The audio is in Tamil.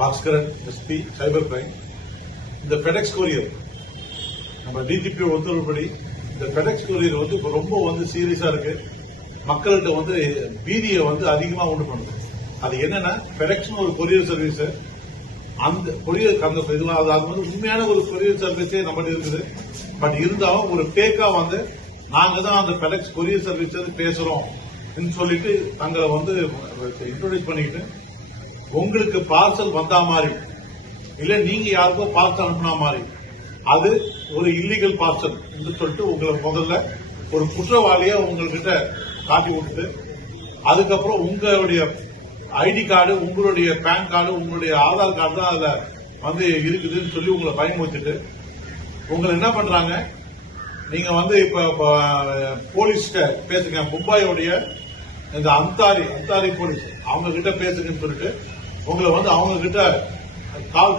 Bhaskaran SP cyber crime. இந்த ஃபெடெக்ஸ் கொரியர் நம்ம டிஜிபி உத்தரவுப்படி இந்த ஃபெடெக்ஸ் கொரியர் வந்து இப்ப ரொம்ப சீரியஸா இருக்கு. மக்கள்கிட்ட பீதியை அதிகமா உண்டு பண்ணுது. அது என்னன்னா ஃபெடெக்ஸ் ஒரு கொரியர் சர்வீஸ். அந்த கொரியர் அது உண்மையான ஒரு கொரியர் சர்வீஸே நம்ம இருக்குது. பட் இருந்தாலும் ஒரு பேக்கா நாங்க தான் அந்த ஃபெடெக்ஸ் கொரியர் சர்வீஸ் பேசுறோம் சொல்லிட்டு தங்களை இன்ட்ரோடியூஸ் பண்ணிக்கிட்டு உங்களுக்கு பார்சல் வந்தா மாதிரி இல்ல நீங்க யாருக்கோ பார்சல் அனுப்புனா மாதிரி அது ஒரு இல்லீகல் பார்சல் சொல்லிட்டு உங்களை முதல்ல ஒரு குற்றவாளியா உங்ககிட்ட காட்டி விட்டுட்டு அதுக்கப்புறம் உங்களுடைய ஐடி கார்டு, உங்களுடைய பேன் கார்டு, உங்களுடைய ஆதார் கார்டு தான் அதுல இருக்குதுன்னு சொல்லி உங்களை பயமுறுத்திட்டு உங்களை என்ன பண்றாங்க, நீங்க இப்ப போலீஸ்கிட்ட பேசுங்க, மும்பையோடைய இந்த அந்தாரி போலீஸ் அவங்க கிட்ட பேசுங்கன்னு சொல்லிட்டு உங்களை அவங்க கிட்ட கால்